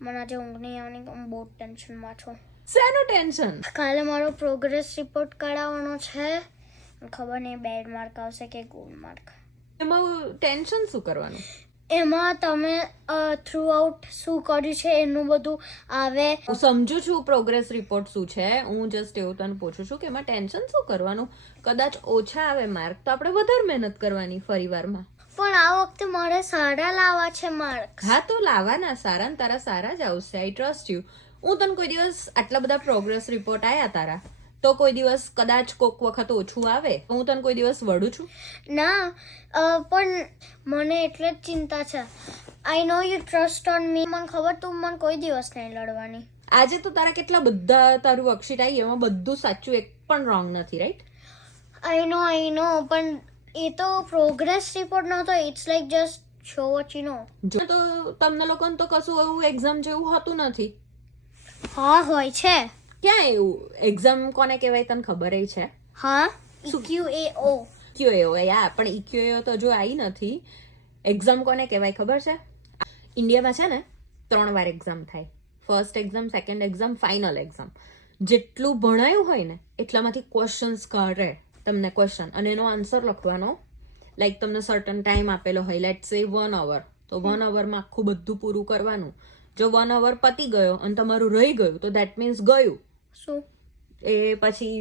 મને આજે ઊંઘ નહીં આવની, હું બહુ ટેન્શનમાં છું. શેનું ટેન્શન? કાલે મારો પ્રોગ્રેસ રિપોર્ટ કઢાવવાનો છે. ખબર નહીં બેડ માર્ક આવશે કે ગુડ માર્ક. એમાં ટેન્શન શું કરવાનું? એમાં તમે થ્રુ આઉટ શું કર્યું છે એનું બધું આવે. હું સમજુ છું પ્રોગ્રેસ રિપોર્ટ શું છે. હું જસ્ટ એવું તને પૂછું છું કે એમાં ટેન્શન શું કરવાનું? કદાચ ઓછા આવે માર્ક તો આપણે વધારે મહેનત કરવાની ફરીવારમાં. પણ આ વખતે મારે સારા લાવવા છે માર્ક. હા તો લાવવાના સારા ને તારા સારા જ આવશે. આઈ ટ્રસ્ટ યુ. હું તને કોઈ દિવસ આટલા બધા પ્રોગ્રેસ રિપોર્ટ આયા તારા તો કોઈ દિવસ કદાચ કોક વખત ઓછું આવે હું તને કોઈ દિવસ વઢું છું? ના, પણ મને એટલે જ ચિંતા છે. આઈ નો યુ ટ્રસ્ટ ઓન મી. મને ખબર તું મને કોઈ દિવસ નહીં લડવાની. આજે તો તારા કેટલા બધા તારું વર્કશીટ આવી એમાં બધું સાચું, એક પણ રોંગ નથી, રાઈટ? આઈ નો પણ એ તો પ્રોગ્રેસ રિપોર્ટ નહોતો. It's like just show what you know. જો તો તમને લોકોને તો કશું એવું એક્ઝામ જેવું હોતું નથી. હા હોય છે. ક્યાં એવું? એક્ઝામ કોને કહેવાય તને ખબર છે? હા, EQAO. EQAO યા પણ EQAO તો જો આવી નથી. એક્ઝામ કોને કહેવાય ખબર છે? ઇન્ડિયામાં છે ને 3 વાર એક્ઝામ થાય. First exam, second exam, final exam. જેટલું ભણાયું હોય ને એટલામાંથી ક્વેશ્ચન્સ કાઢે તમને ક્વેશ્ચન અને એનો આન્સર લખવાનો. લાઈક તમને સર્ટન ટાઈમ આપેલો હોય, લેટ સે 1 અવર, તો 1 અવરમાં આખું બધું પૂરું કરવાનું. જો 1 અવર પતી ગયો અને તમારું રહી ગયું તો દેટ મીન્સ ગયું. શું? એ પછી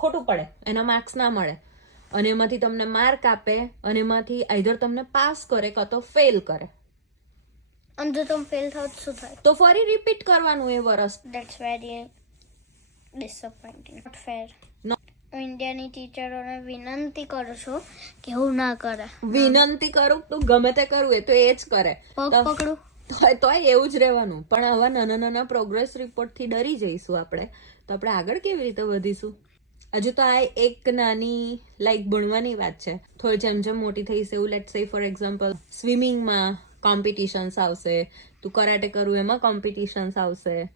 ખોટું પડે, એના માર્ક્સ ના મળે અને એમાંથી તમને માર્ક આપે અને એમાંથી આઈધર તમને પાસ કરે કાં તો ફેલ કરે. અને જો તમે ફેલ થાવ તો શું થાય? તો ફરી રિપીટ કરવાનું એ વર્ષ. That's very disappointing. Not fair. No. હું ઇન્ડિયાની ટીચરોને વિનંતી કરું છું કે એવું ના કરે. વિનંતી કરું તો ગમે તે કરવું એ તો એ જ કરે. પગ પકડું તોય એવું જ રહેવાનું. પણ આવા નાના નાના પ્રોગ્રેસ રિપોર્ટ થી ડરી જઈશું આપણે તો આપણે આગળ કેવી રીતે વધીશું? હજુ તો આ એક નાની લાઈક ભણવાની વાત છે. થોડી જેમ જેમ મોટી થઈશ એવું લેટ સે ફોર એક્ઝામ્પલ સ્વિમિંગમાં કોમ્પિટિશન્સ આવશે, તું કરાટે કરું એમાં કોમ્પિટિશન્સ આવશે,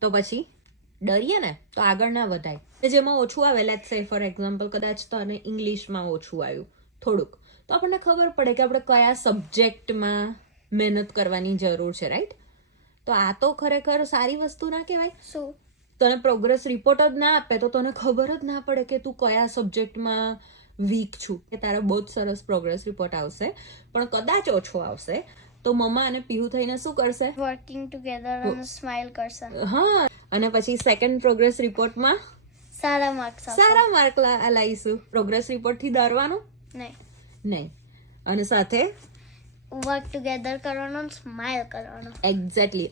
તો પછી ડરીએ ને તો આગળ ના વધાય. જેમાં ઓછું આવે લેટ સે ફોર એક્ઝામ્પલ કદાચ તો અને ઇંગ્લિશમાં ઓછું આવ્યું થોડુંક, તો આપણને ખબર પડે કે આપણે કયા સબ્જેક્ટમાં મહેનત કરવાની જરૂર છે, રાઈટ? તો આ તો ખરેખર સારી વસ્તુ ના કહેવાય? શું? તને પ્રોગ્રેસ રિપોર્ટ જ ના આપે તો તને ખબર જ ના પડે કે તું કયા સબ્જેક્ટમાં વીક છું. કે તારા બહુ જ સરસ પ્રોગ્રેસ રિપોર્ટ આવશે પણ કદાચ ઓછો આવશે તો મમ્મા અને પીહુ થઈને શું કરશે? વર્કિંગ ટુગેધર અને સ્માઇલ કરશે. હા, અને પછી સેકન્ડ પ્રોગ્રેસ રિપોર્ટમાં સારા માર્ક્સ આવશે. સારા માર્ક લાવીશું. પ્રોગ્રેસ રિપોર્ટ થી ડરવાનું નહીં. અને સાથે વર્ક ટુગેધર કરવાનો, સ્માઇલ કરવાનો. એક્ઝેક્ટલી.